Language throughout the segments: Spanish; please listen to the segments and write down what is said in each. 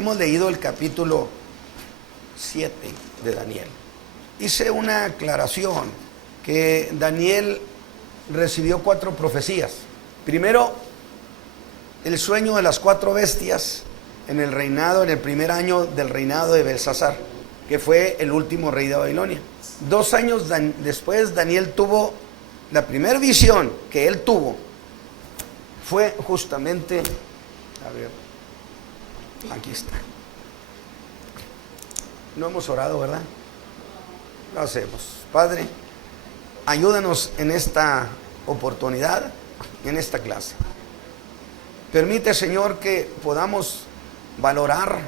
hemos leído el capítulo 7 de Daniel. Hice una aclaración que Daniel recibió 4 profecías. Primero, el sueño de las 4 bestias en el primer año del reinado de Belsasar, que fue el último rey de Babilonia. 2 años después, Daniel tuvo la primera visión que él tuvo. Fue justamente, a ver, aquí está. No hemos orado, ¿verdad? Lo hacemos. Padre, ayúdanos en esta oportunidad, en esta clase. Permite, Señor, que podamos valorar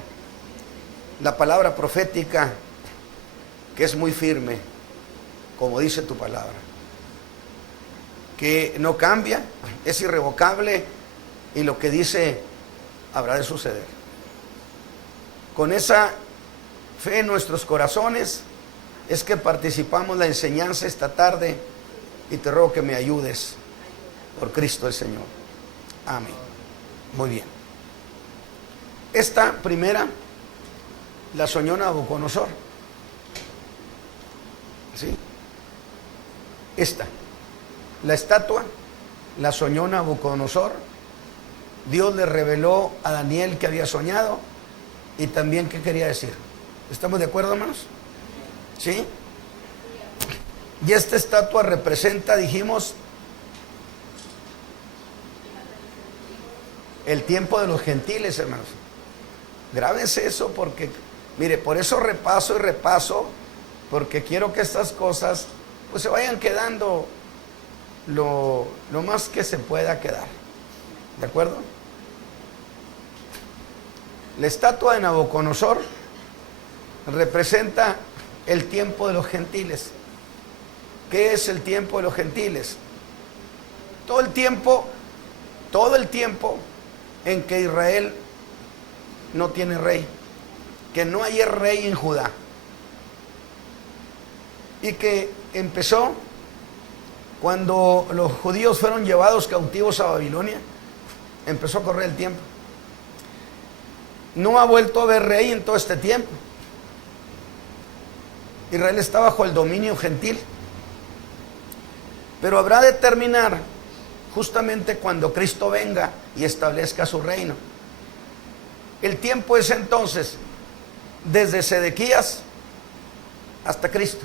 la palabra profética, que es muy firme, como dice tu palabra, que no cambia, es irrevocable, y lo que dice habrá de suceder. Con esa fe en nuestros corazones es que participamos la enseñanza esta tarde, y te ruego que me ayudes por Cristo el Señor. Amén. Muy bien. Esta primera la soñó Nabucodonosor. ¿Sí? Esta, la estatua, la soñó Nabucodonosor. Dios le reveló a Daniel que había soñado y también qué quería decir. ¿Estamos de acuerdo, hermanos? ¿Sí? Y esta estatua representa, dijimos, el tiempo de los gentiles, hermanos. Grábense eso porque, mire, por eso repaso y repaso, porque quiero que estas cosas pues se vayan quedando lo más que se pueda quedar. ¿De acuerdo? La estatua de Nabucodonosor representa el tiempo de los gentiles. ¿Qué es el tiempo de los gentiles? Todo el tiempo en que Israel no tiene rey, que no hay rey en Judá, y que empezó cuando los judíos fueron llevados cautivos a Babilonia. Empezó a correr el tiempo. No ha vuelto a haber rey en todo este tiempo. Israel está bajo el dominio gentil, pero habrá de terminar justamente cuando Cristo venga y establezca su reino. El tiempo es entonces desde Sedequías hasta Cristo.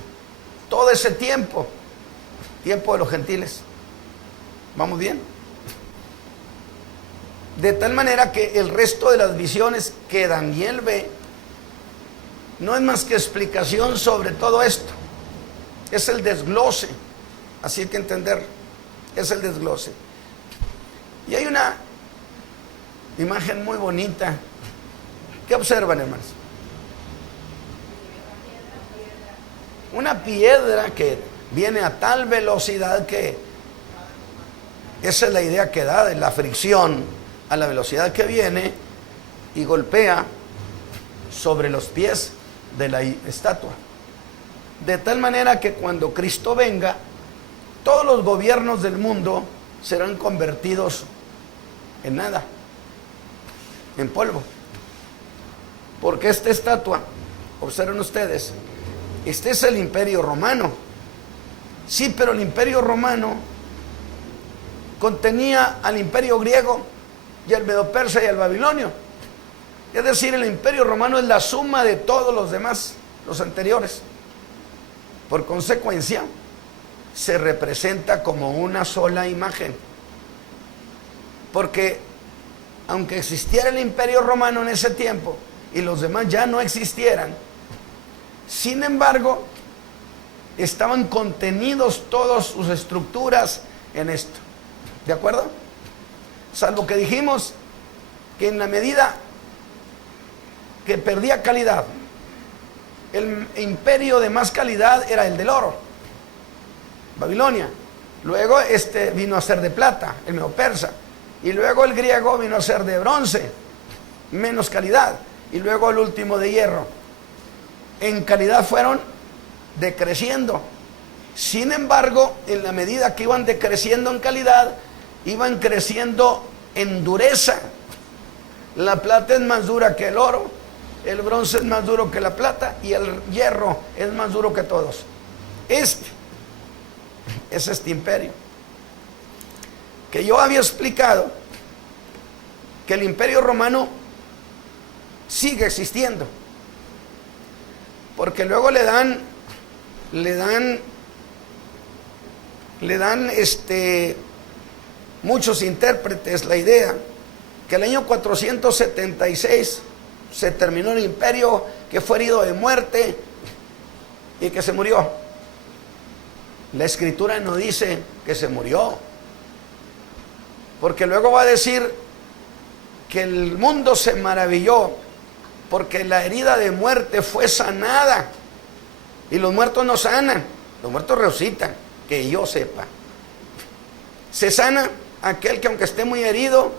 Todo ese tiempo de los gentiles. ¿Vamos bien? De tal manera que el resto de las visiones que Daniel ve no es más que explicación sobre todo esto. Es el desglose. Así hay que entender. Es el desglose. Y hay una imagen muy bonita. ¿Qué observan, hermanos? Una piedra que viene a tal velocidad que esa es la idea que da de la fricción a la velocidad que viene y golpea sobre los pies de la estatua. De tal manera que cuando Cristo venga, todos los gobiernos del mundo serán convertidos en nada, en polvo. Porque esta estatua, observen ustedes, este es el Imperio Romano. Sí, pero el Imperio Romano contenía al Imperio Griego y al Medo-Persa y al Babilonio. Es decir, el Imperio Romano es la suma de todos los demás, los anteriores. Por consecuencia, se representa como una sola imagen. Porque aunque existiera el Imperio Romano en ese tiempo y los demás ya no existieran, sin embargo, estaban contenidos todas sus estructuras en esto. ¿De acuerdo? Salvo que dijimos que en la medida que perdía calidad, el imperio de más calidad era el del oro, Babilonia. Luego vino a ser de plata, el Medo-Persa. Y luego el griego vino a ser de bronce, menos calidad. Y luego el último de hierro. En calidad fueron decreciendo. Sin embargo, en la medida que iban decreciendo en calidad, iban creciendo en dureza. La plata es más dura que el oro el bronce es más duro que la plata y el hierro es más duro que todos. Es este imperio. Que yo había explicado que el imperio romano sigue existiendo. Porque luego le dan muchos intérpretes la idea que el año 476 se terminó el imperio, que fue herido de muerte y que se murió. La escritura no dice que se murió, porque luego va a decir que el mundo se maravilló porque la herida de muerte fue sanada, y los muertos no sanan, los muertos resucitan, que yo sepa. Se sana aquel que aunque esté muy herido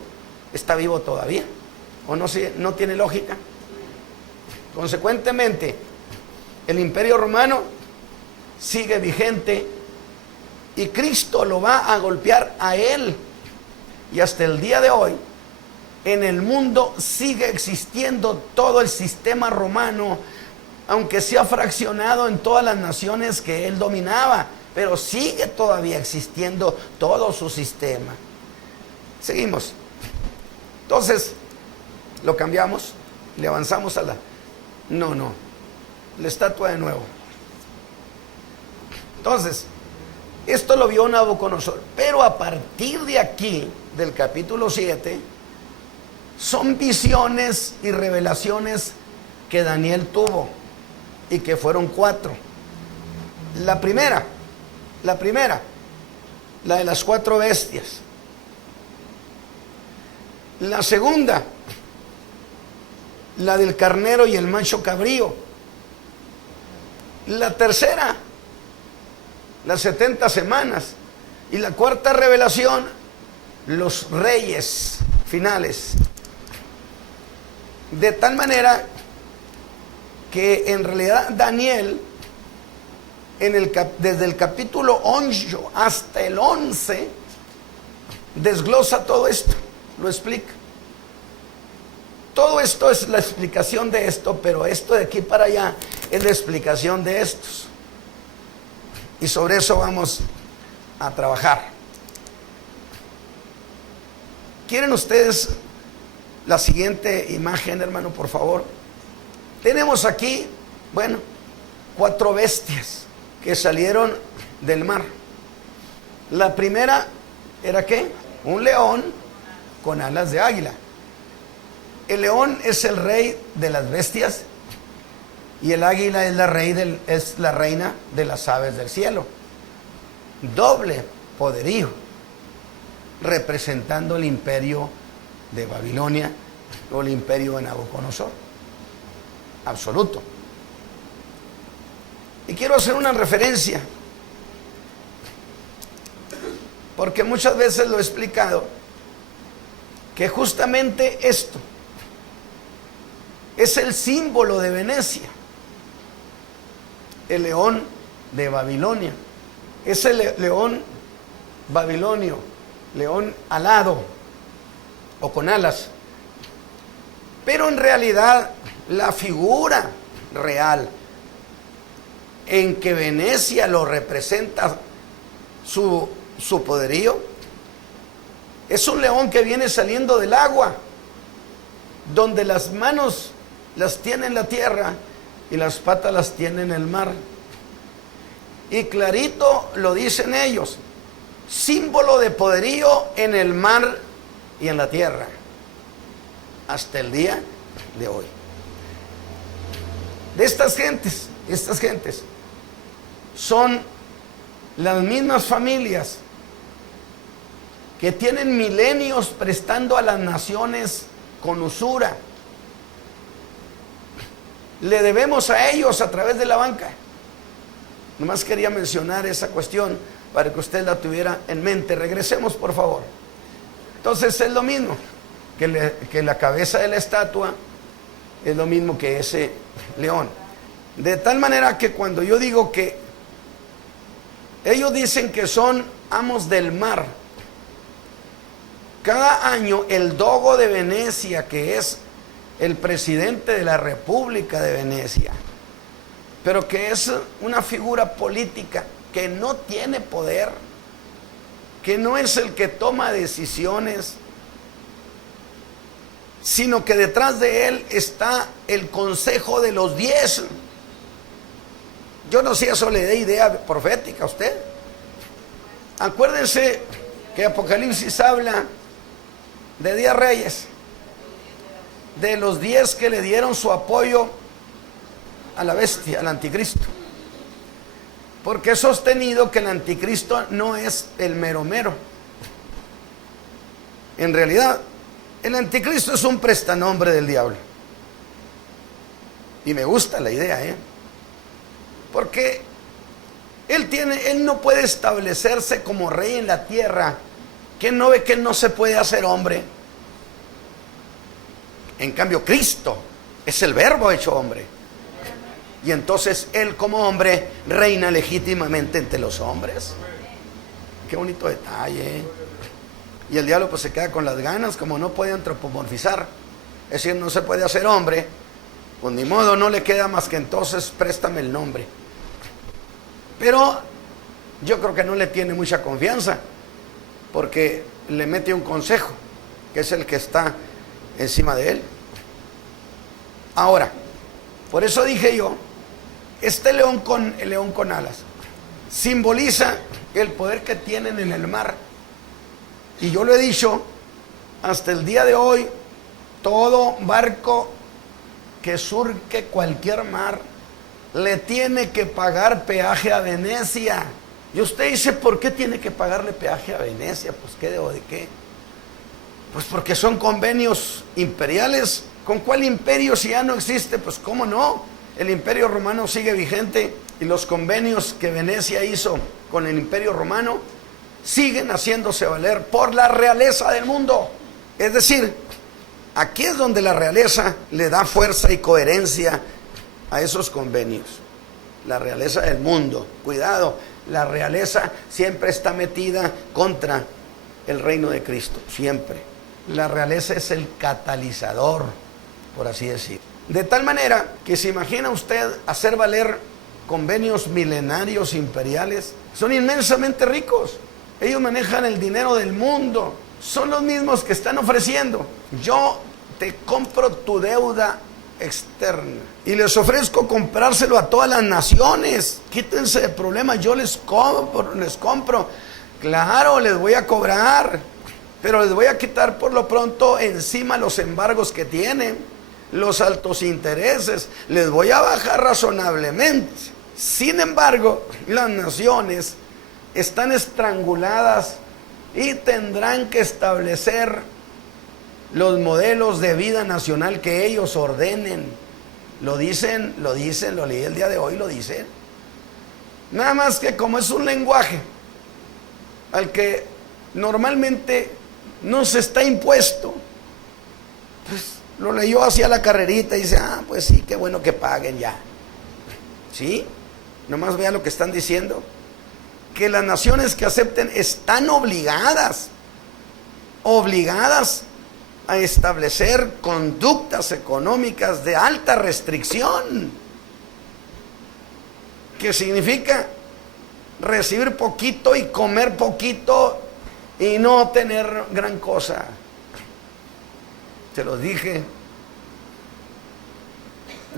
está vivo todavía, o no, no tiene lógica. Consecuentemente, el imperio romano sigue vigente y Cristo lo va a golpear a él, y hasta el día de hoy en el mundo sigue existiendo todo el sistema romano, aunque sea fraccionado en todas las naciones que él dominaba, pero sigue todavía existiendo todo su sistema. Seguimos. Entonces, lo cambiamos, le avanzamos a la estatua de nuevo. Entonces, esto lo vio Nabucodonosor, pero a partir de aquí, del capítulo 7, son visiones y revelaciones que Daniel tuvo, y que fueron 4. La primera, la de las 4 bestias. La segunda, la del carnero y el macho cabrío. La tercera, las 70 semanas. Y la cuarta revelación, los reyes finales. De tal manera que en realidad Daniel, desde el capítulo 8 hasta el 11, desglosa todo esto, lo explica. Todo esto es la explicación de esto, pero esto de aquí para allá es la explicación de estos. Y sobre eso vamos a trabajar. ¿Quieren ustedes la siguiente imagen, hermano, por favor? Tenemos aquí, 4 bestias que salieron del mar. La primera era ¿qué? Un león con alas de águila. El león es el rey de las bestias y el águila es la reina de las aves del cielo. Doble poderío, representando el imperio de Babilonia o el imperio de Nabucodonosor. Absoluto. Y quiero hacer una referencia, porque muchas veces lo he explicado, que justamente esto es el símbolo de Venecia, el león de Babilonia. Es el león babilonio, león alado o con alas. Pero en realidad la figura real en que Venecia lo representa, su poderío, es un león que viene saliendo del agua, donde las manos las tiene en la tierra y las patas las tiene en el mar. Y clarito lo dicen ellos: símbolo de poderío en el mar y en la tierra, hasta el día de hoy. De estas gentes son las mismas familias que tienen milenios prestando a las naciones con usura. Le debemos a ellos a través de la banca. Nomás quería mencionar esa cuestión para que usted la tuviera en mente. Regresemos, por favor. Entonces es lo mismo que la cabeza de la estatua, es lo mismo que ese león. De tal manera que cuando yo digo que ellos dicen que son amos del mar, cada año el dogo de Venecia, que es el presidente de la República de Venecia, pero que es una figura política que no tiene poder, que no es el que toma decisiones, sino que detrás de él está el consejo de los 10. Yo no sé si eso le dé idea profética a usted. Acuérdense que Apocalipsis habla de 10 reyes, de los 10 que le dieron su apoyo a la bestia, al anticristo. Porque he sostenido que el anticristo no es el mero mero. En realidad, el anticristo es un prestanombre del diablo. Y me gusta la idea, porque él no puede establecerse como rey en la tierra. ¿Quién no ve que él no se puede hacer hombre? En cambio, Cristo es el Verbo hecho hombre. Y entonces él como hombre reina legítimamente entre los hombres. Qué bonito detalle. Y el diablo pues se queda con las ganas, como no puede antropomorfizar, es decir, no se puede hacer hombre, pues ni modo, no le queda más que entonces préstame el nombre. Pero yo creo que no le tiene mucha confianza, porque le mete un consejo, que es el que está encima de él. Ahora, por eso dije yo, este león el león con alas simboliza el poder que tienen en el mar. Y yo lo he dicho, hasta el día de hoy, todo barco que surque cualquier mar le tiene que pagar peaje a Venecia. Y usted dice, ¿por qué tiene que pagarle peaje a Venecia? Pues ¿qué debo de qué? Pues porque son convenios imperiales. ¿Con cuál imperio si ya no existe? Pues cómo no, el imperio romano sigue vigente y los convenios que Venecia hizo con el imperio romano siguen haciéndose valer por la realeza del mundo. Es decir, aquí es donde la realeza le da fuerza y coherencia a esos convenios. La realeza del mundo. Cuidado, la realeza siempre está metida contra el reino de Cristo, siempre. La realeza es el catalizador, por así decir. De tal manera que se imagina usted hacer valer convenios milenarios imperiales. Son inmensamente ricos. Ellos manejan el dinero del mundo. Son los mismos que están ofreciendo: yo te compro tu deuda externa y les ofrezco comprárselo a todas las naciones. Quítense de problemas, yo les compro. Claro, les voy a cobrar, pero les voy a quitar por lo pronto encima los embargos que tienen, los altos intereses, les voy a bajar razonablemente. Sin embargo, las naciones están estranguladas y tendrán que establecer los modelos de vida nacional que ellos ordenen. Lo dicen, lo leí el día de hoy, lo dicen. Nada más que como es un lenguaje al que normalmente no se está impuesto, pues lo leyó hacia la carrerita y dice, pues sí, qué bueno que paguen ya. ¿Sí? Nomás vean lo que están diciendo. Que las naciones que acepten están obligadas a establecer conductas económicas de alta restricción, que significa recibir poquito y comer poquito y no tener gran cosa. Se los dije,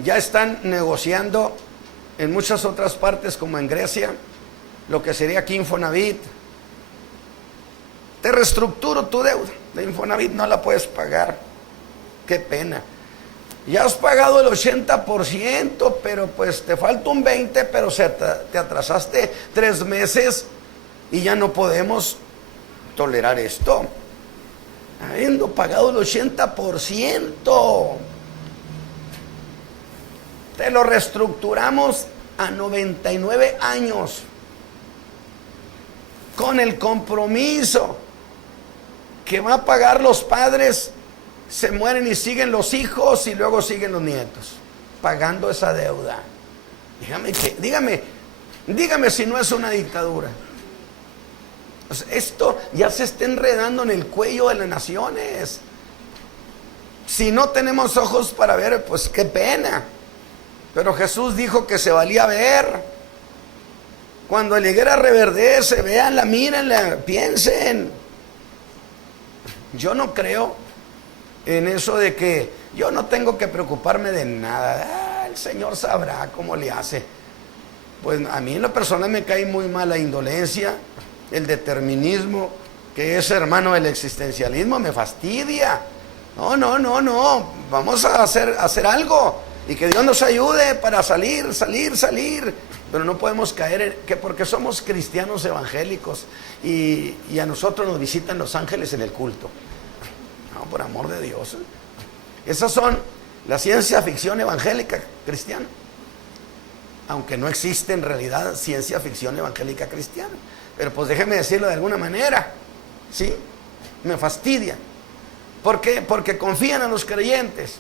ya están negociando en muchas otras partes, como en Grecia, lo que sería aquí Infonavit. Te reestructuro tu deuda de Infonavit, no la puedes pagar. Qué pena. Ya has pagado el 80%, pero pues te falta un 20%, pero te atrasaste 3 meses y ya no podemos tolerar esto. Habiendo pagado el 80%, te lo reestructuramos a 99 años. Con el compromiso que va a pagar los padres, se mueren y siguen los hijos y luego siguen los nietos, pagando esa deuda. Dígame si no es una dictadura. O sea, esto ya se está enredando en el cuello de las naciones. Si no tenemos ojos para ver, pues qué pena. Pero Jesús dijo que se valía ver. Cuando la higuera reverdece, véanla, mírenla, piensen. Yo no creo en eso de que yo no tengo que preocuparme de nada. El Señor sabrá cómo le hace. Pues a mí en lo personal me cae muy mal la indolencia, el determinismo, que es hermano del existencialismo, me fastidia. No. Vamos a hacer algo y que Dios nos ayude para salir. Pero no podemos caer en que porque somos cristianos evangélicos y a nosotros nos visitan los ángeles en el culto. No, por amor de Dios. Esas son la ciencia ficción evangélica cristiana. Aunque no existe en realidad ciencia ficción evangélica cristiana. Pero pues déjeme decirlo de alguna manera. ¿Sí? Me fastidia. ¿Por qué? Porque confían en los creyentes.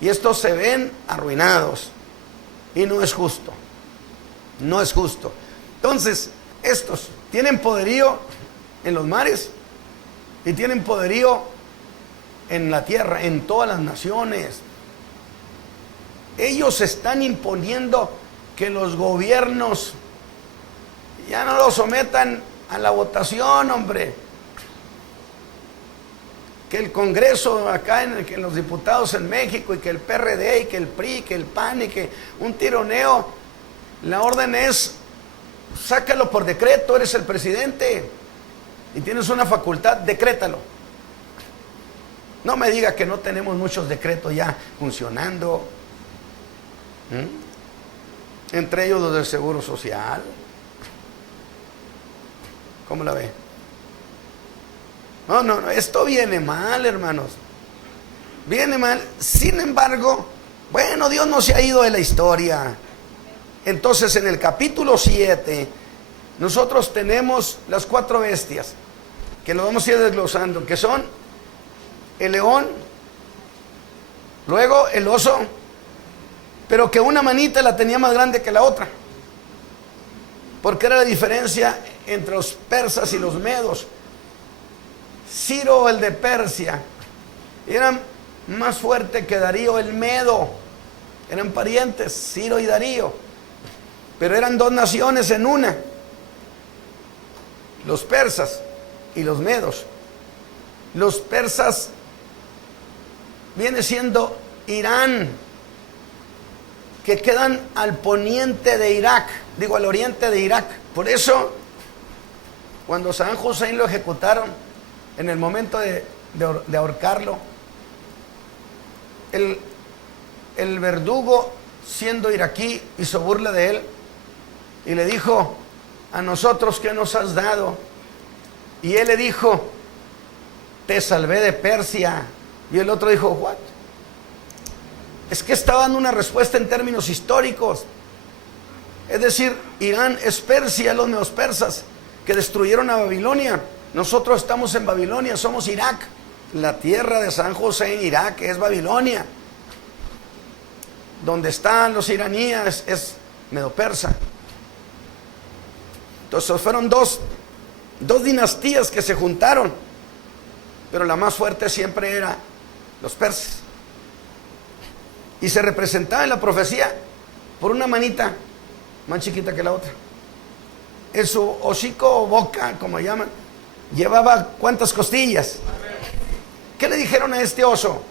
Y estos se ven arruinados. Y no es justo. No es justo. Entonces, estos tienen poderío en los mares y tienen poderío en la tierra, en todas las naciones. Ellos están imponiendo que los gobiernos ya no los sometan a la votación, hombre. Que el Congreso acá, que los diputados en México, y que el PRD, y que el PRI, que el PAN, y que un tironeo. La orden es, sácalo por decreto, eres el presidente y tienes una facultad, decrétalo. No me diga que no tenemos muchos decretos ya funcionando. Entre ellos los del Seguro Social. ¿Cómo la ve? No, esto viene mal, hermanos. Viene mal. Sin embargo, bueno, Dios no se ha ido de la historia. Entonces, en el capítulo 7, nosotros tenemos las 4 bestias, que lo vamos a ir desglosando, que son el león, luego el oso, pero que una manita la tenía más grande que la otra, porque era la diferencia entre los persas y los medos. Ciro, el de Persia, era más fuerte que Darío el medo, eran parientes, Ciro y Darío. Pero eran 2 naciones en una, los persas y los medos. Los persas viene siendo Irán, que quedan al poniente de Irak, al oriente de Irak. Por eso, cuando Saddam Hussein lo ejecutaron, en el momento de ahorcarlo, el verdugo, siendo iraquí, hizo burla de él y le dijo: a nosotros, ¿qué nos has dado? Y él le dijo: te salvé de Persia. Y el otro dijo: ¿what? Es que estaba dando una respuesta en términos históricos. Es decir, Irán es Persia, los medos persas que destruyeron a Babilonia. Nosotros estamos en Babilonia, somos Irak. La tierra de San José, Irak, es Babilonia. Donde están los iraníes es medo-persa. Entonces fueron dos dinastías que se juntaron, pero la más fuerte siempre era los persas. Y se representaba en la profecía por una manita más chiquita que la otra. En su hocico o boca, como llaman, llevaba ¿cuántas costillas? ¿Qué le dijeron a este oso?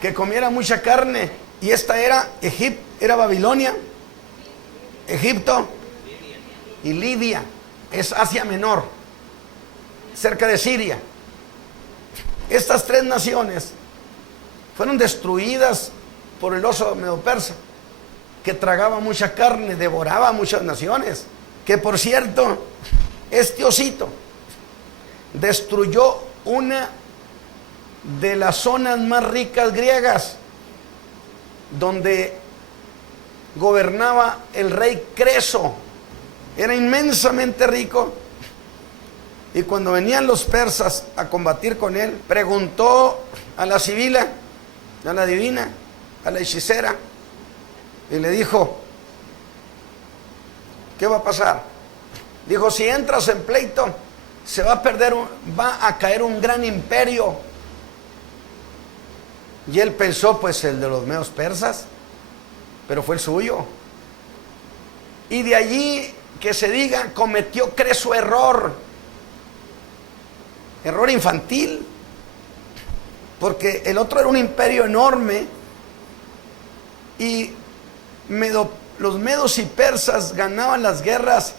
Que comiera mucha carne. Y esta era era Babilonia, Egipto y Libia. Es Asia Menor, cerca de Siria. Estas 3 naciones fueron destruidas por el oso medo-persa, que tragaba mucha carne, devoraba muchas naciones. Que por cierto, este osito destruyó una de las zonas más ricas griegas, donde gobernaba el rey Creso. Era inmensamente rico. Y cuando venían los persas a combatir con él, preguntó a la sibila, a la divina, a la hechicera, y le dijo: ¿qué va a pasar? Dijo: si entras en pleito, va a caer un gran imperio Y él pensó, pues el de los medos persas, pero fue el suyo. Y de allí, que se diga, cometió Creso error infantil, porque el otro era un imperio enorme y los medos y persas ganaban las guerras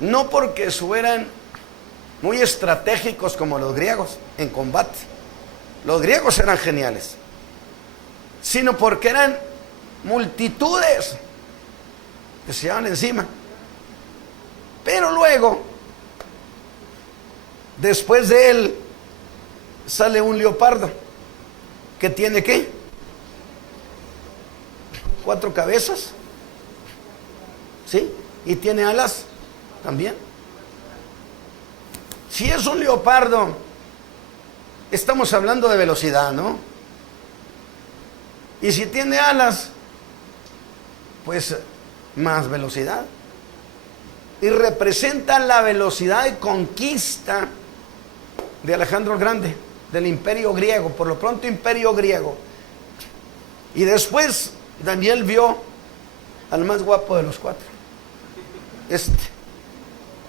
no porque fueran muy estratégicos como los griegos en combate. Los griegos eran geniales, sino porque eran multitudes que se llevaban encima. Pero luego, después de él, sale un leopardo que tiene ¿qué? 4 cabezas, ¿sí? Y tiene alas también. Si es un leopardo, estamos hablando de velocidad, ¿no? Y si tiene alas, pues más velocidad. Y representa la velocidad de conquista de Alejandro el Grande, del imperio griego, por lo pronto imperio griego. Y después Daniel vio al más guapo de los 4,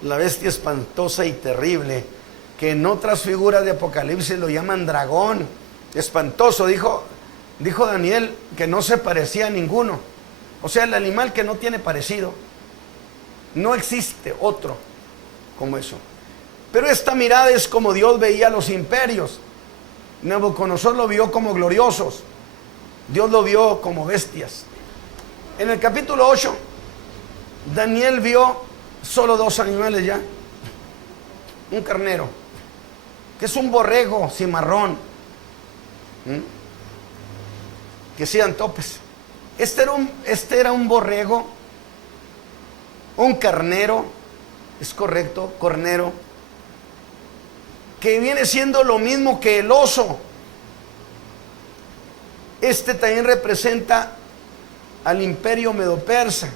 la bestia espantosa y terrible, que en otras figuras de Apocalipsis lo llaman dragón, espantoso. Dijo Daniel que no se parecía a ninguno, o sea, el animal que no tiene parecido. No existe otro como eso. Pero esta mirada es como Dios veía a los imperios. Nabucodonosor lo vio como gloriosos, Dios lo vio como bestias. En el capítulo 8, Daniel vio solo 2 animales ya. Un carnero, que es un borrego cimarrón, que sean topes. Este era un borrego, un carnero, es correcto, cornero, que viene siendo lo mismo que el oso. Este también representa al imperio medo-persa.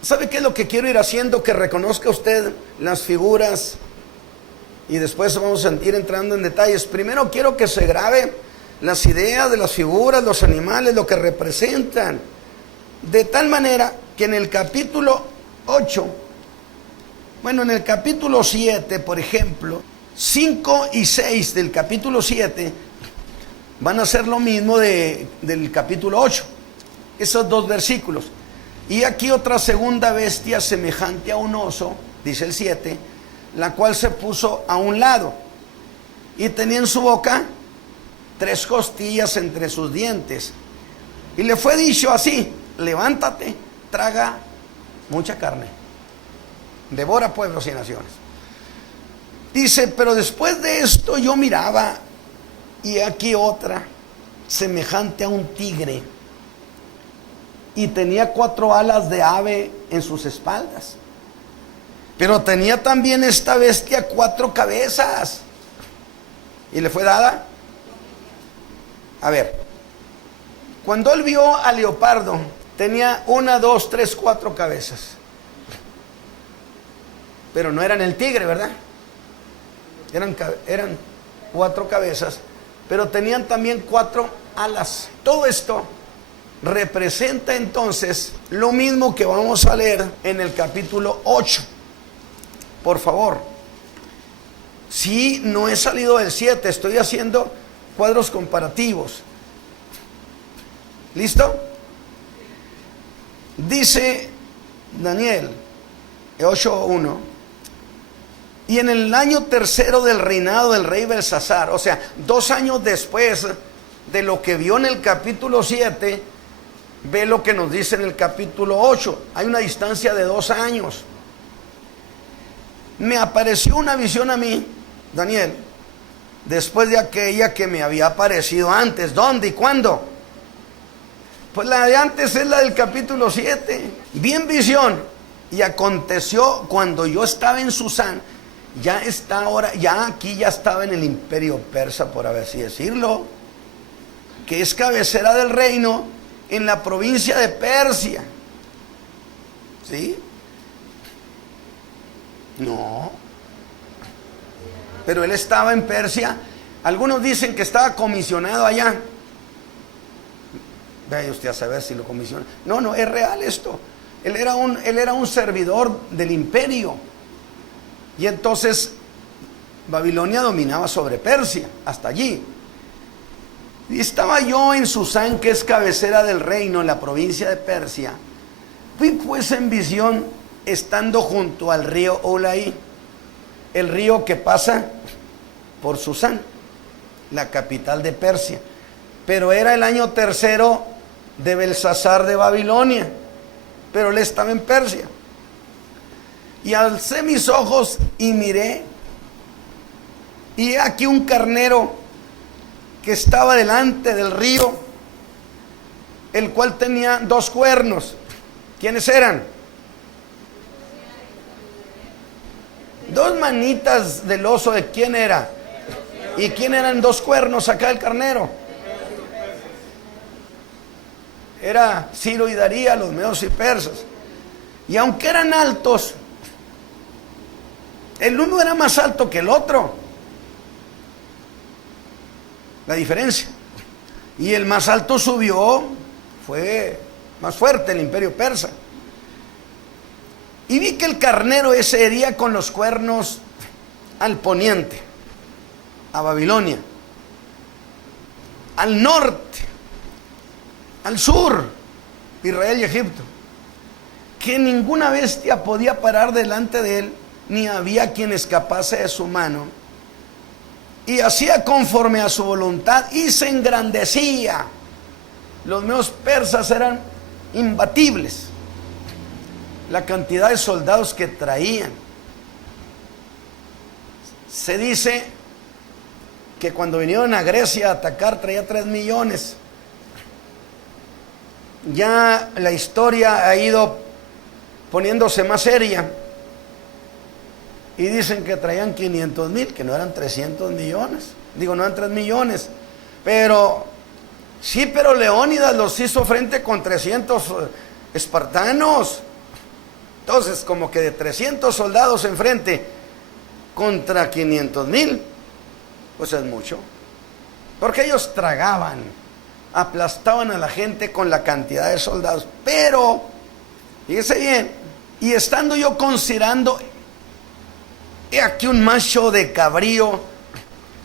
¿Sabe qué es lo que quiero ir haciendo? Que reconozca usted las figuras y después vamos a ir entrando en detalles. Primero quiero que se grabe las ideas de las figuras, los animales, lo que representan, de tal manera que en el capítulo 8, bueno, en el capítulo 7, por ejemplo, 5 y 6 del capítulo 7 van a ser lo mismo del capítulo 8, esos 2 versículos. Y aquí otra segunda bestia semejante a un oso, dice el 7, la cual se puso a un lado y tenía en su boca 3 costillas entre sus dientes. Y le fue dicho así: levántate, traga mucha carne, devora pueblos y naciones. Dice, pero después de esto yo miraba, y aquí otra, semejante a un tigre, y tenía 4 alas de ave en sus espaldas. Pero tenía también esta bestia 4 cabezas, y le fue dada. A ver, cuando él vio al leopardo, tenía 1, 2, 3, 4 cabezas. Pero no eran el tigre, ¿verdad? Eran 4 cabezas, pero tenían también 4 alas. Todo esto representa entonces lo mismo que vamos a leer en el capítulo 8. Por favor, si no he salido del 7, estoy haciendo cuadros comparativos. ¿Listo? Dice Daniel 8:1: y en el año 3 del reinado del rey Belsasar, o sea, 2 años después de lo que vio en el capítulo 7, ve lo que nos dice en el capítulo 8. Hay una distancia de 2 años. Me apareció una visión a mí, Daniel, después de aquella que me había aparecido antes. ¿Dónde y cuándo? Pues la de antes es la del capítulo 7. Vi en visión, y aconteció cuando yo estaba en Susán, ya aquí ya estaba en el imperio persa, por así decirlo, que es cabecera del reino en la provincia de Persia. ¿Sí? No. Pero él estaba en Persia Algunos dicen que estaba comisionado allá. Vaya usted a saber si lo comisiona. No, no, es real esto. Él era un servidor del imperio. Y entonces Babilonia dominaba sobre Persia, hasta allí. Y estaba yo en Susán, que es cabecera del reino, en la provincia de Persia. Fui pues en visión, estando junto al río Ulaí, el río que pasa por Susán, la capital de Persia. Pero era el año tercero de Belsasar de Babilonia, pero él estaba en Persia. Y alcé mis ojos y miré, y he aquí un carnero que estaba delante del río, el cual tenía 2 cuernos. ¿Quiénes eran? 2 manitas del oso. ¿De quién era? ¿Y quién eran 2 cuernos acá del carnero? Era Ciro y Daría, los medos y persas. Y aunque eran altos, el uno era más alto que el otro. La diferencia. Y el más alto subió, fue más fuerte el imperio persa. Y vi que el carnero ese hería con los cuernos al poniente, a Babilonia, al norte, al sur, Israel y Egipto, que ninguna bestia podía parar delante de él, ni había quien escapase de su mano, y hacía conforme a su voluntad y se engrandecía. Los medos persas eran imbatibles, la cantidad de soldados que traían. Se dice que cuando vinieron a Grecia a atacar traía 3 millones. Ya la historia ha ido poniéndose más seria y dicen que traían 500,000, que no eran 300 millones. Digo, no eran 3 millones, pero sí, pero Leónidas los hizo frente con 300 espartanos. Entonces, como que de 300 soldados enfrente contra 500,000, pues es mucho. Porque ellos tragaban, aplastaban a la gente con la cantidad de soldados. Pero, fíjese bien, y estando yo considerando, he aquí un macho de cabrío,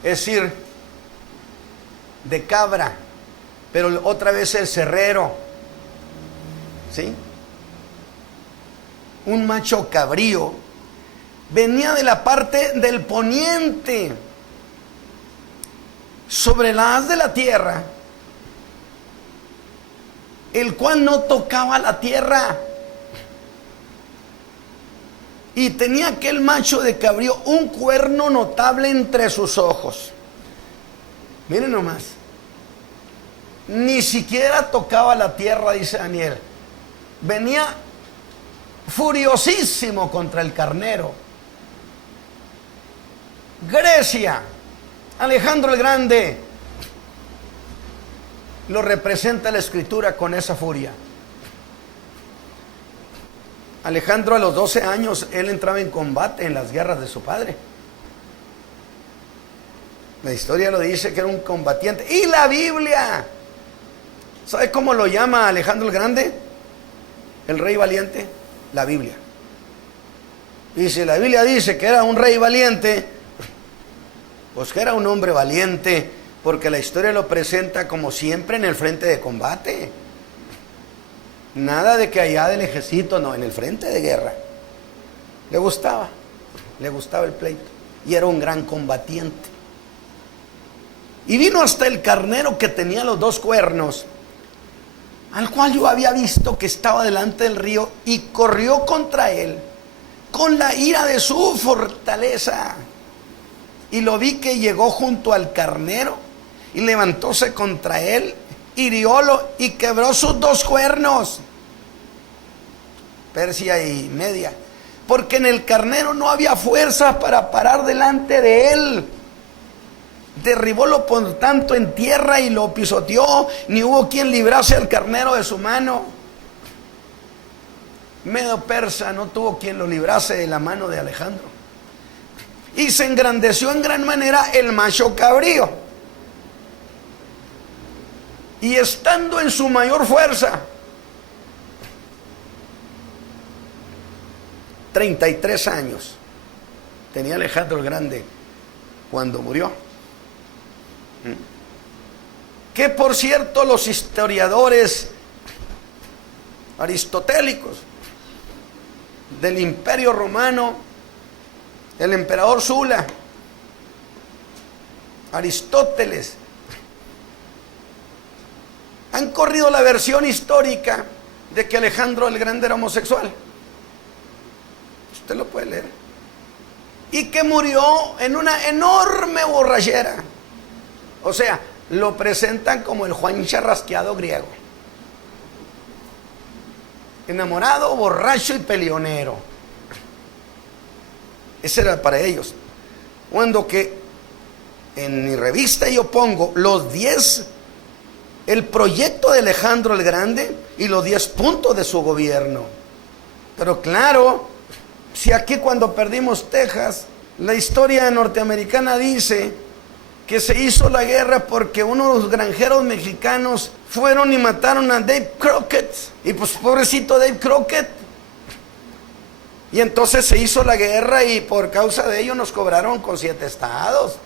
es decir, de cabra, pero otra vez el cerrero, ¿sí? Un macho cabrío, venía de la parte del poniente, sobre la haz de la tierra, el cual no tocaba la tierra. Y tenía aquel macho de cabrío un cuerno notable entre sus ojos. Miren nomás. Ni siquiera tocaba la tierra, dice Daniel. Venía furiosísimo contra el carnero. Grecia, Alejandro el Grande, lo representa la escritura con esa furia. Alejandro, a los 12 años, él entraba en combate en las guerras de su padre. La historia lo dice, que era un combatiente. Y la Biblia, ¿sabe cómo lo llama Alejandro el Grande? El rey valiente. La Biblia. Y si la Biblia dice que era un rey valiente, pues que era un hombre valiente, porque la historia lo presenta como siempre en el frente de combate. Nada de que allá del ejército, no, en el frente de guerra. Le gustaba el pleito. Y era un gran combatiente. Y vino hasta el carnero que tenía los 2 cuernos, al cual yo había visto que estaba delante del río, y corrió contra él con la ira de su fortaleza. Y lo vi que llegó junto al carnero y levantóse contra él, hiriólo y quebró sus 2 cuernos. Persia y Media, porque en el carnero no había fuerza para parar delante de él. Derribólo por tanto en tierra y lo pisoteó, ni hubo quien librase al carnero de su mano. Medo Persa no tuvo quien lo librase de la mano de Alejandro. y se engrandeció en gran manera el macho cabrío. Y estando en su mayor fuerza, 33 años tenía Alejandro el Grande cuando murió. Que por cierto los historiadores aristotélicos del Imperio Romano, el emperador Sula, Aristóteles, han corrido la versión histórica de que Alejandro el Grande era homosexual. Usted lo puede leer. Y que murió en una enorme borrachera. O sea, lo presentan como el Juan Charrasqueado griego. Enamorado, borracho y peleonero. Ese era para ellos. Cuando que en mi revista yo pongo el proyecto de Alejandro el Grande y los 10 puntos de su gobierno. Pero claro, si aquí cuando perdimos Texas, la historia norteamericana dice que se hizo la guerra porque unos granjeros mexicanos fueron y mataron a Dave Crockett. Y pues pobrecito Dave Crockett. Y entonces se hizo la guerra y por causa de ello nos cobraron con 7 estados.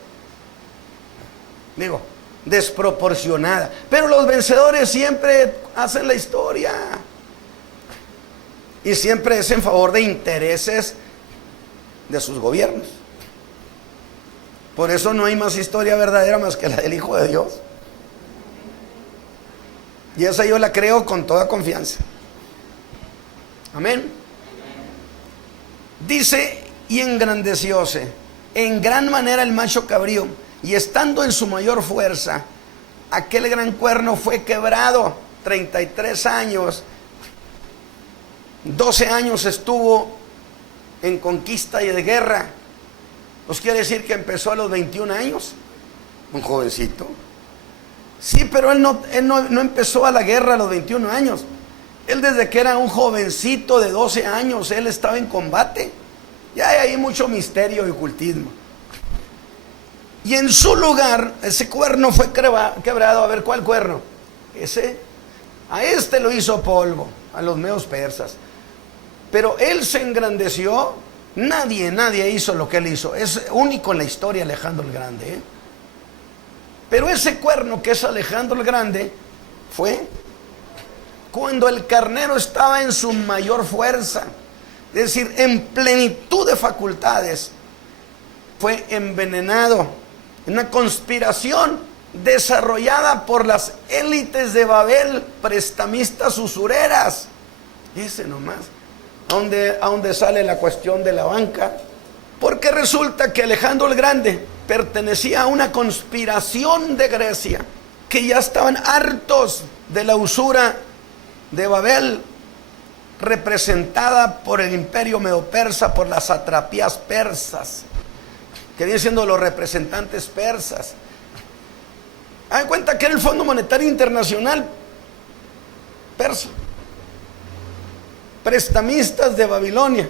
Digo, desproporcionada. Pero los vencedores siempre hacen la historia. Y siempre es en favor de intereses de sus gobiernos. Por eso no hay más historia verdadera más que la del Hijo de Dios. Y esa yo la creo con toda confianza. Amén. Dice, y engrandecióse en gran manera el macho cabrío, y estando en su mayor fuerza, aquel gran cuerno fue quebrado. 33 años, 12 años estuvo en conquista y de guerra. Pues quiere decir que empezó a los 21 años, un jovencito. Sí, pero él no empezó a la guerra a los 21 años. Él desde que era un jovencito de 12 años, él estaba en combate. Ya hay ahí mucho misterio y ocultismo. Y en su lugar, ese cuerno fue quebrado. A ver, ¿cuál cuerno? Ese. A este lo hizo polvo, a los medos persas. Pero él se engrandeció. Nadie hizo lo que él hizo. Es único en la historia Alejandro el Grande, ¿eh? Pero ese cuerno que es Alejandro el Grande fue cuando el carnero estaba en su mayor fuerza, es decir, en plenitud de facultades. Fue envenenado en una conspiración desarrollada por las élites de Babel, prestamistas usureras. Ese nomás. ¿A dónde sale la cuestión de la banca? Porque resulta que Alejandro el Grande pertenecía a una conspiración de Grecia, que ya estaban hartos de la usura de Babel, representada por el imperio medo-persa, por las satrapías persas, que vienen siendo los representantes persas. Hagan cuenta que era el Fondo Monetario Internacional persa, prestamistas de Babilonia.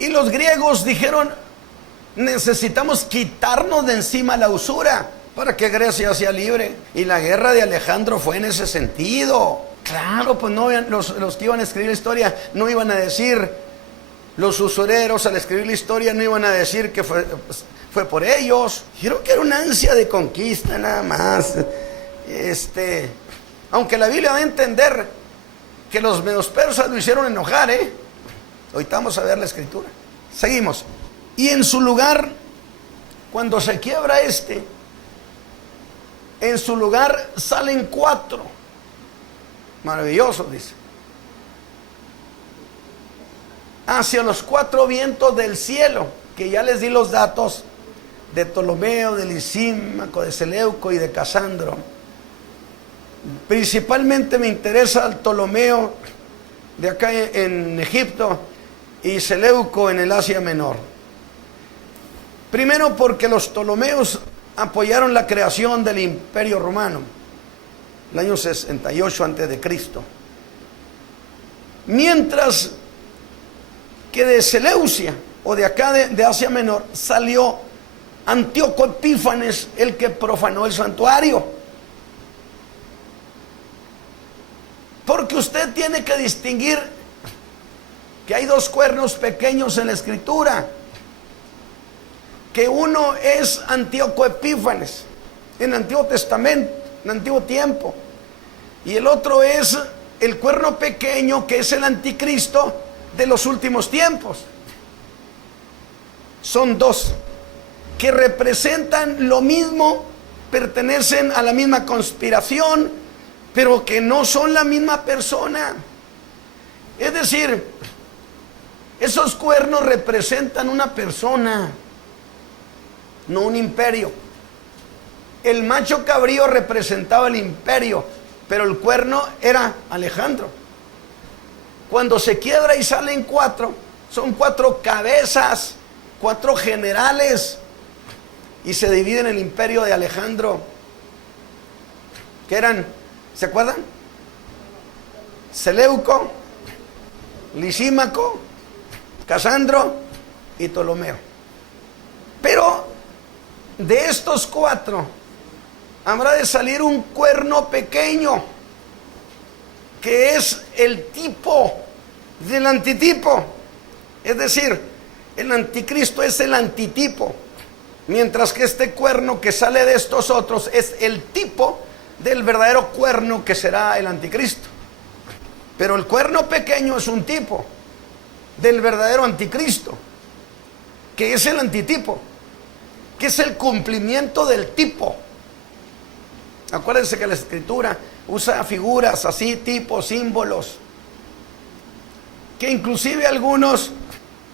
Y los griegos dijeron, necesitamos quitarnos de encima la usura para que Grecia sea libre. Y la guerra de Alejandro fue en ese sentido. Claro, pues no, los que iban a escribir la historia no iban a decir, los usureros al escribir la historia no iban a decir que fue por ellos. Dijeron que era una ansia de conquista nada más. Aunque la Biblia da a entender que los medos persas lo hicieron enojar, Ahorita vamos a ver la escritura. Seguimos. Y en su lugar, cuando se quiebra en su lugar salen 4. Maravilloso, dice. Hacia los 4 vientos del cielo, que ya les di los datos de Ptolomeo, de Lisímaco, de Seleuco y de Casandro. Principalmente me interesa el Ptolomeo de acá en Egipto y Seleuco en el Asia Menor. Primero porque los Ptolomeos apoyaron la creación del Imperio Romano, el año 68 a.C. Mientras que de Seleucia o de acá de Asia Menor, salió Antíoco Epífanes, el que profanó el santuario. Porque usted tiene que distinguir que hay dos cuernos pequeños en la Escritura, que uno es Antíoco Epífanes en el Antiguo Testamento, en el Antiguo Tiempo, y el otro es el cuerno pequeño, que es el anticristo de los últimos tiempos. Son dos que representan lo mismo, pertenecen a la misma conspiración, pero que no son la misma persona. Es decir, esos cuernos representan una persona, no un imperio. El macho cabrío representaba el imperio, pero el cuerno era Alejandro. Cuando se quiebra y salen cuatro, son cuatro cabezas, cuatro generales, y se divide en el imperio de Alejandro, que eran, ¿se acuerdan? Seleuco, Lisímaco, Casandro y Ptolomeo. Pero de estos cuatro habrá de salir un cuerno pequeño, que es el tipo del antitipo. Es decir, el anticristo es el antitipo, mientras que este cuerno que sale de estos otros es el tipo del verdadero cuerno, que será el anticristo. Pero el cuerno pequeño es un tipo del verdadero anticristo, que es el antitipo, que es el cumplimiento del tipo. Acuérdense que la Escritura usa figuras así, tipos, símbolos, que inclusive algunos,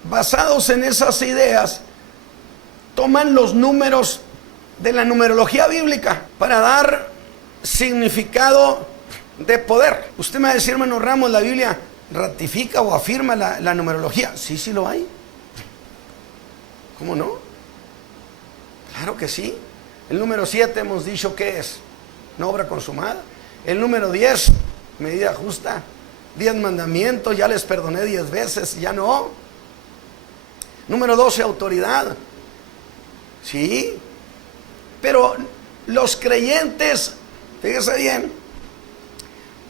basados en esas ideas, toman los números de la numerología bíblica para dar significado de poder. Usted me va a decir, hermano Ramos, ¿la Biblia ratifica o afirma la numerología? Sí, sí lo hay. ¿Cómo no? Claro que sí. El número 7 hemos dicho que es una obra consumada. El número 10, medida justa. 10 mandamientos, ya les perdoné 10 veces, ya no. Número 12, autoridad. Sí, pero los creyentes, fíjese bien,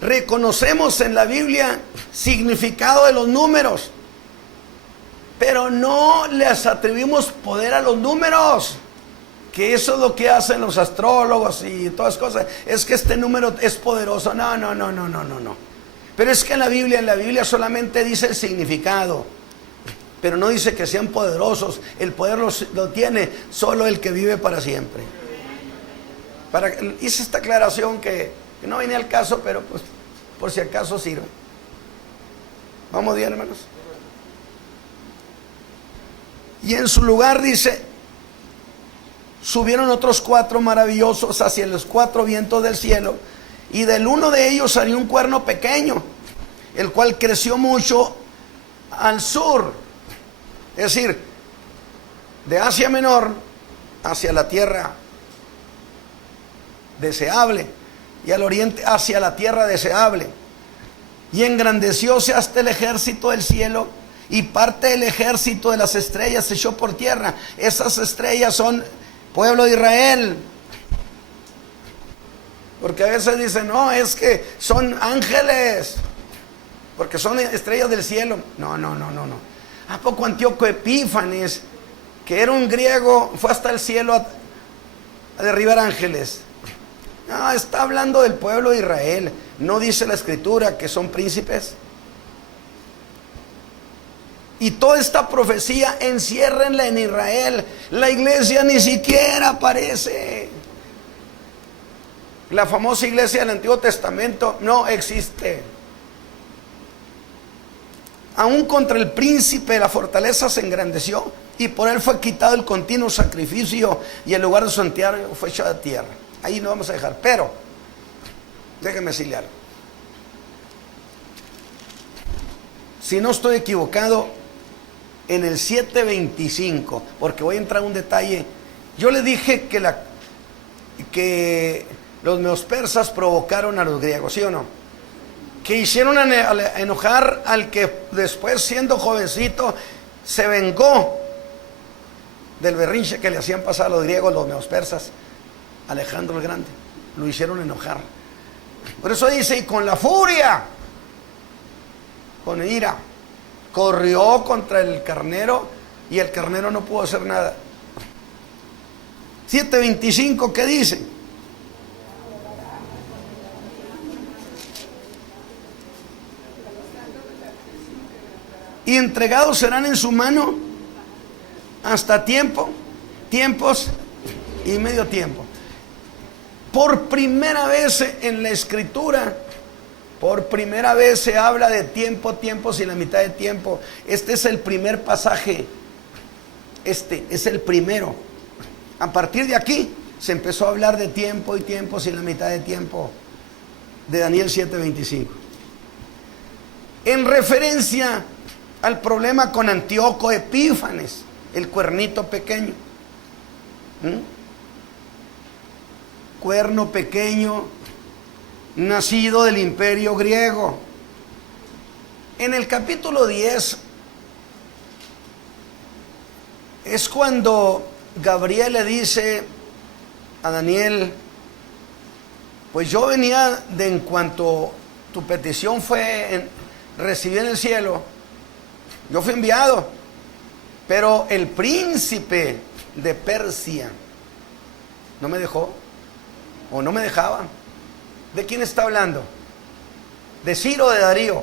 reconocemos en la Biblia significado de los números, pero no les atribuimos poder a los números, que eso es lo que hacen los astrólogos y todas cosas. Es que este número es poderoso. No. Pero es que en la Biblia solamente dice el significado, pero no dice que sean poderosos. El poder lo tiene solo el que vive para siempre. Hice esta aclaración que no venía al caso, pero pues por si acaso sirve. ¿Vamos bien, hermanos? Y en su lugar dice: subieron otros 4 maravillosos hacia los 4 vientos del cielo, y del uno de ellos salió un cuerno pequeño, el cual creció mucho al sur. Es decir, de Asia Menor hacia la tierra deseable, y al oriente hacia la tierra deseable. Y engrandecióse hasta el ejército del cielo, y parte del ejército de las estrellas se echó por tierra. Esas estrellas son pueblo de Israel. Porque a veces dicen, no, es que son ángeles, porque son estrellas del cielo. No. ¿A poco Antíoco Epífanes, que era un griego, fue hasta el cielo a derribar ángeles? No, está hablando del pueblo de Israel. ¿No dice la Escritura que son príncipes? Y toda esta profecía enciérrenla en Israel. La iglesia ni siquiera aparece. La famosa iglesia del Antiguo Testamento no existe. Aún contra el príncipe de la fortaleza se engrandeció, y por él fue quitado el continuo sacrificio, y el lugar de su santuario fue echado a tierra. Ahí no vamos a dejar, pero déjeme decirle algo. Si no estoy equivocado, en el 7:25, porque voy a entrar en un detalle. Yo le dije que los medos-persas provocaron a los griegos, ¿sí o no? Que hicieron enojar al que después, siendo jovencito, se vengó del berrinche que le hacían pasar a los griegos, los medopersas, Alejandro el Grande. Lo hicieron enojar. Por eso dice, y con la furia, con ira, corrió contra el carnero y el carnero no pudo hacer nada. 7:25, ¿qué dice? Y entregados serán en su mano hasta tiempos y medio tiempo. Por primera vez en la Escritura, por primera vez se habla de tiempos y la mitad de tiempo. Este es el primer pasaje. Este es el primero. A partir de aquí se empezó a hablar de tiempos y la mitad de tiempo, de Daniel 7:25. En referencia al problema con Antíoco Epífanes, el cuernito pequeño. Cuerno pequeño, nacido del imperio griego. En el capítulo 10 es cuando Gabriel le dice a Daniel, pues yo venía de en cuanto tu petición fue recibida en el cielo, yo fui enviado, pero el príncipe de Persia no me dejó, o no me dejaba. ¿De quién está hablando? ¿De Ciro o de Darío?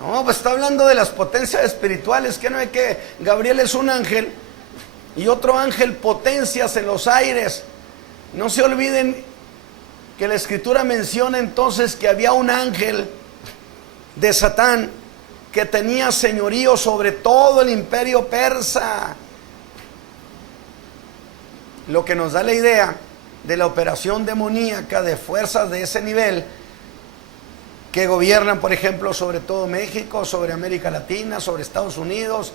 No, pues está hablando de las potencias espirituales, que no es que Gabriel es un ángel y otro ángel potencias en los aires. No se olviden que la Escritura menciona entonces que había un ángel de Satán que tenía señorío sobre todo el imperio persa. Lo que nos da la idea de la operación demoníaca de fuerzas de ese nivel que gobiernan, por ejemplo, sobre todo México, sobre América Latina, sobre Estados Unidos.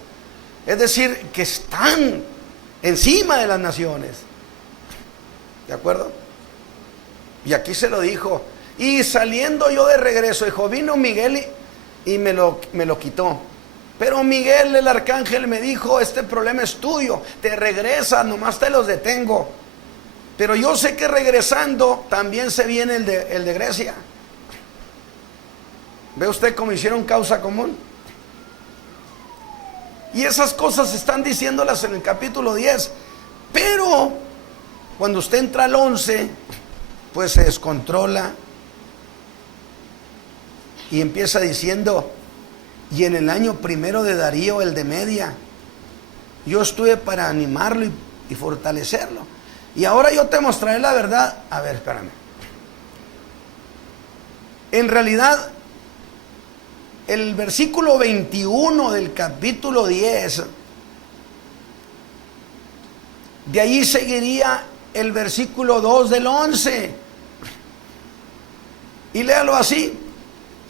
Es decir, que están encima de las naciones. ¿De acuerdo? Y aquí se lo dijo. Y saliendo yo de regreso, dijo, vino Miguel y me lo quitó. Pero Miguel, el arcángel, me dijo, este problema es tuyo, te regresas, nomás te los detengo. Pero yo sé que regresando también se viene el de Grecia. ¿Ve usted cómo hicieron causa común? Y esas cosas están diciéndolas en el capítulo 10. Pero cuando usted entra al 11, pues se descontrola y empieza diciendo, y en el año primero de Darío, el de Media, yo estuve para animarlo y fortalecerlo. Y ahora yo te mostraré la verdad. A ver, espérame. En realidad, el versículo 21 del capítulo 10, de ahí seguiría el versículo 2 del 11. Y léalo así.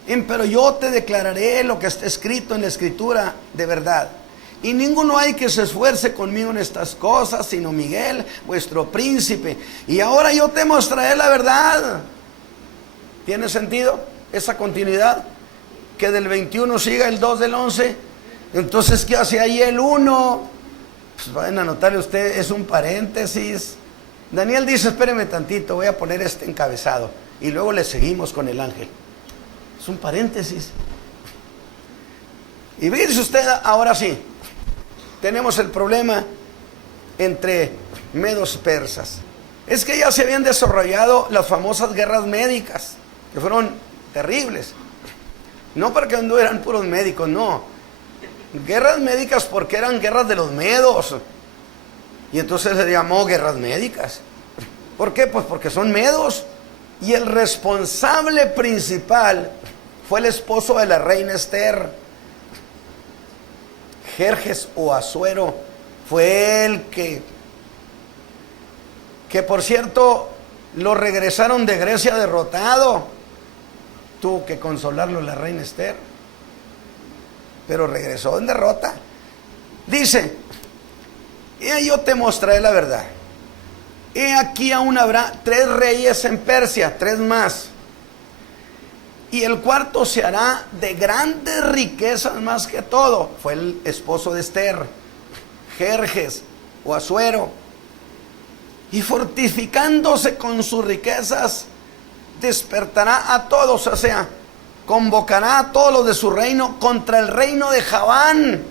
Pero yo te declararé lo que está escrito en la Escritura de verdad. Y ninguno hay que se esfuerce conmigo en estas cosas, sino Miguel, vuestro príncipe. Y ahora yo te mostraré la verdad. ¿Tiene sentido esa continuidad? Que del 21 siga el 2 del 11. Entonces, ¿qué hace ahí el 1? Pues vayan a anotarle usted, es un paréntesis. Daniel dice, espéreme tantito, voy a poner este encabezado. Y luego le seguimos con el ángel. Es un paréntesis. Y fíjese usted, ahora sí, tenemos el problema entre medos persas. Es que ya se habían desarrollado las famosas guerras médicas, que fueron terribles. No porque no eran puros médicos, no. Guerras médicas porque eran guerras de los medos. Y entonces se llamó guerras médicas. ¿Por qué? Pues porque son medos. Y el responsable principal fue el esposo de la reina Esther. Jerjes o Asuero fue el que por cierto lo regresaron de Grecia derrotado. Tuvo que consolarlo la reina Esther, pero regresó en derrota. Dice, y yo te mostraré la verdad. He aquí aún habrá 3 reyes en Persia, 3 más. Y el cuarto se hará de grandes riquezas más que todo. Fue el esposo de Esther, Jerjes o Asuero. Y fortificándose con sus riquezas, despertará a todos, o sea, convocará a todos los de su reino contra el reino de Javán.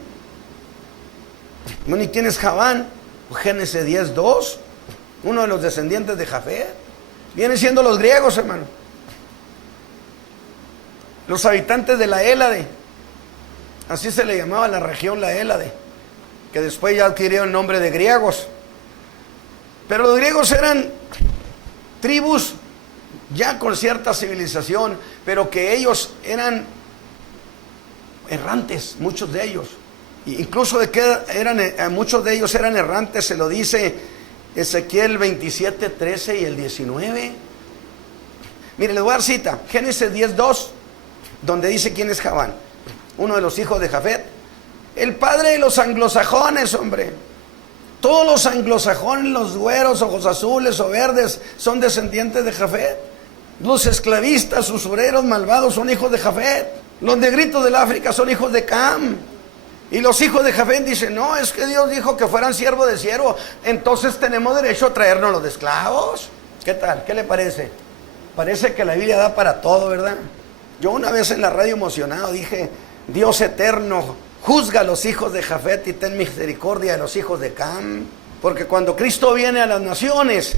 Bueno, ¿y quién es Javán? Génesis 10:2, uno de los descendientes de Jafet. Vienen siendo los griegos, hermano. Los habitantes de la Hélade, así se le llamaba la región, la Hélade, que después ya adquirió el nombre de griegos. Pero los griegos eran tribus ya con cierta civilización, pero que ellos eran errantes, muchos de ellos. Incluso de que muchos de ellos eran errantes, se lo dice Ezequiel 27:13 y el 19. Mire, les voy a dar cita, Génesis 10:2, donde dice quién es Javán, uno de los hijos de Jafet, el padre de los anglosajones, hombre. Todos los anglosajones, los güeros, ojos azules o verdes, son descendientes de Jafet. Los esclavistas, usureros, malvados son hijos de Jafet. Los negritos del África son hijos de Cam. Y los hijos de Jafet dicen, no, es que Dios dijo que fueran siervos de siervo, entonces tenemos derecho a traernos los de esclavos. ¿Qué tal? ¿Qué le parece? Parece que la Biblia da para todo, ¿verdad? Yo una vez en la radio emocionado dije, Dios eterno, juzga a los hijos de Jafet y ten misericordia de los hijos de Cam. Porque cuando Cristo viene a las naciones,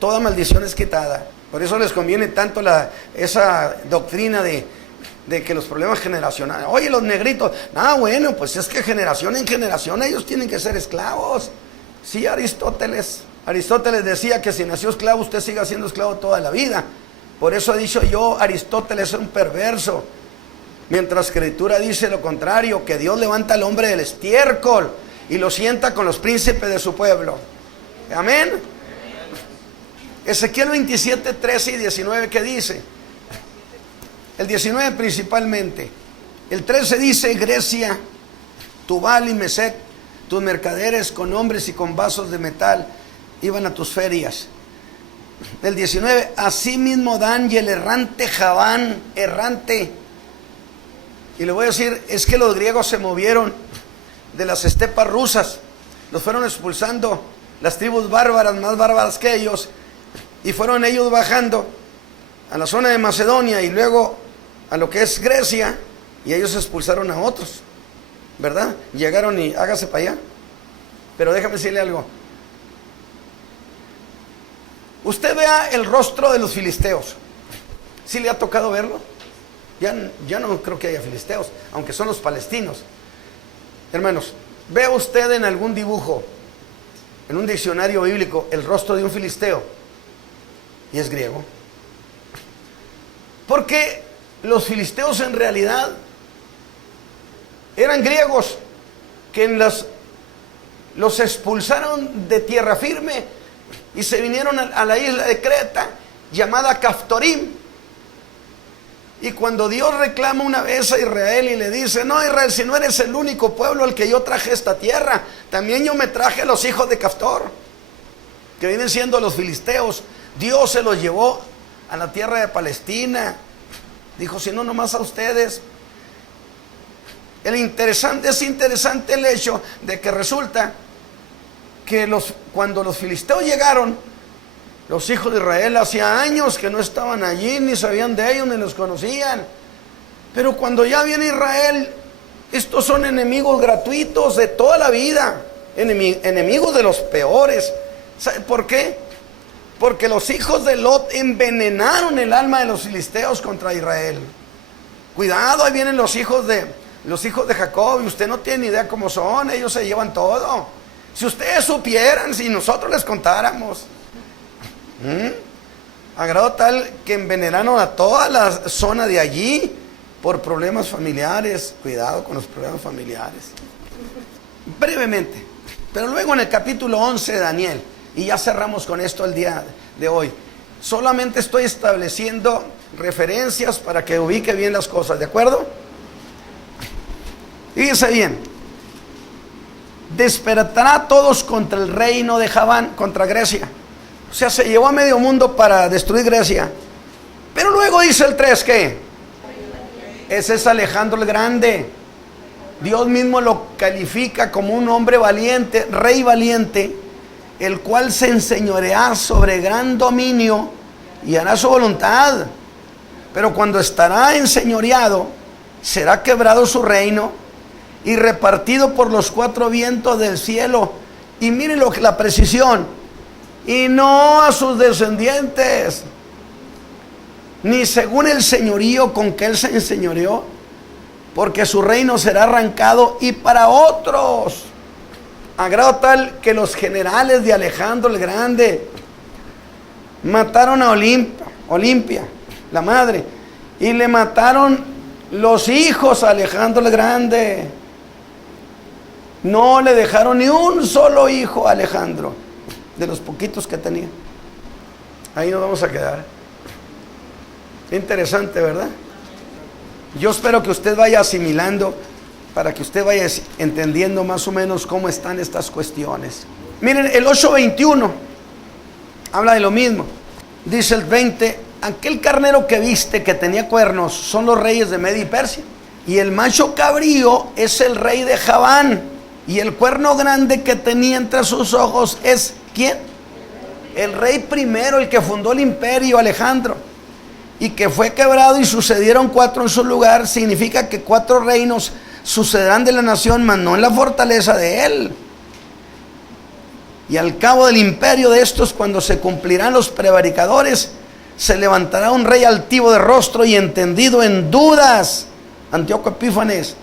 toda maldición es quitada. Por eso les conviene tanto esa doctrina de que los problemas generacionales. Oye, los negritos, bueno, pues es que generación en generación ellos tienen que ser esclavos. Sí, Aristóteles decía que si nació esclavo, usted siga siendo esclavo toda la vida. Por eso he dicho yo, Aristóteles es un perverso. Mientras que la Escritura dice lo contrario, que Dios levanta al hombre del estiércol y lo sienta con los príncipes de su pueblo. Amén. Ezequiel 27:13 y 19, ¿qué dice? El 19 principalmente. El 13 dice, Grecia, Tubal y Mesec, tus mercaderes con hombres y con vasos de metal, iban a tus ferias. El 19, asimismo Dan y el errante Javán, errante. Y le voy a decir, es que los griegos se movieron de las estepas rusas, los fueron expulsando las tribus bárbaras, más bárbaras que ellos, y fueron ellos bajando a la zona de Macedonia y luego a lo que es Grecia, y ellos expulsaron a otros, ¿verdad? Llegaron y hágase para allá. Pero déjame decirle algo. Usted vea el rostro de los filisteos. ¿Sí le ha tocado verlo? Ya no creo que haya filisteos, aunque son los palestinos. Hermanos, vea usted en algún dibujo, en un diccionario bíblico, el rostro de un filisteo, y es griego. Porque los filisteos en realidad eran griegos que los expulsaron de tierra firme y se vinieron a la isla de Creta llamada Caftorim. Y cuando Dios reclama una vez a Israel y le dice, no, Israel, si no eres el único pueblo al que yo traje esta tierra, también yo me traje a los hijos de Caftor, que vienen siendo los filisteos. Dios se los llevó a la tierra de Palestina. Dijo, si no, nomás a ustedes. Es interesante el hecho de que resulta que cuando los filisteos llegaron, los hijos de Israel hacía años que no estaban allí, ni sabían de ellos, ni los conocían. Pero cuando ya viene Israel, estos son enemigos gratuitos de toda la vida, enemigos de los peores. ¿Sabe por qué? Porque los hijos de Lot envenenaron el alma de los filisteos contra Israel. Cuidado, ahí vienen los hijos de Jacob, y usted no tiene ni idea cómo son, ellos se llevan todo. Si ustedes supieran, si nosotros les contáramos. A grado tal que envenenaron a toda la zona de allí por problemas familiares. Cuidado con los problemas familiares. Brevemente, pero luego en el capítulo 11 de Daniel, y ya cerramos con esto el día de hoy, solamente estoy estableciendo referencias para que ubique bien las cosas, ¿de acuerdo? Fíjense bien. Despertará a todos contra el reino de Javán, contra Grecia. O sea, se llevó a medio mundo para destruir Grecia. Pero luego dice el 3 que Ese es Alejandro el Grande. Dios mismo lo califica como un hombre valiente, rey valiente, el cual se enseñoreará sobre gran dominio y hará su voluntad. Pero cuando estará enseñoreado, será quebrado su reino y repartido por los 4 vientos del cielo. Y miren la precisión: y no a sus descendientes, ni según el señorío con que él se enseñoreó, porque su reino será arrancado y para otros. A grado tal que los generales de Alejandro el Grande mataron a Olimpia, la madre, y le mataron los hijos a Alejandro el Grande. No le dejaron ni un solo hijo a Alejandro, de los poquitos que tenía. Ahí nos vamos a quedar. Interesante, ¿verdad? Yo espero que usted vaya asimilando, para que usted vaya entendiendo más o menos cómo están estas cuestiones. Miren, el 8:21 habla de lo mismo. Dice el 20: aquel carnero que viste que tenía cuernos son los reyes de Media y Persia, y el macho cabrío es el rey de Javán, y el cuerno grande que tenía entre sus ojos es ¿quién? El rey primero, el que fundó el imperio, Alejandro, y que fue quebrado y sucedieron 4 en su lugar. Significa que 4 reinos sucederán de la nación, mas no en la fortaleza de él. Y al cabo del imperio de estos, cuando se cumplirán los prevaricadores, se levantará un rey altivo de rostro y entendido en dudas, Antíoco Epífanes,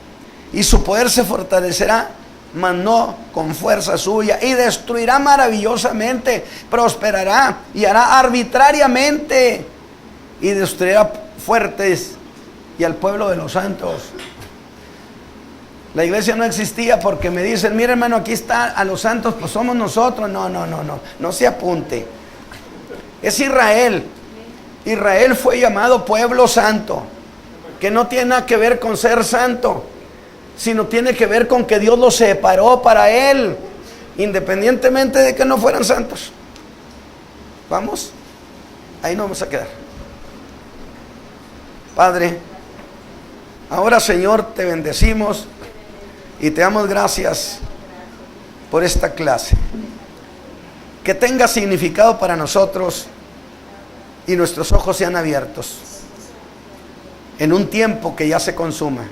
y su poder se fortalecerá, mas no con fuerza suya, y destruirá maravillosamente, prosperará y hará arbitrariamente, y destruirá fuertes y al pueblo de los santos. La iglesia no existía porque me dicen: mire, hermano, aquí está a los santos, pues somos nosotros. No se apunte. Es Israel. Israel fue llamado pueblo santo, que no tiene nada que ver con ser santo, sino tiene que ver con que Dios los separó para él, independientemente de que no fueran santos. Vamos, ahí nos vamos a quedar. Padre, ahora, Señor, te bendecimos y te damos gracias por esta clase. Que tenga significado para nosotros y nuestros ojos sean abiertos en un tiempo que ya se consuma.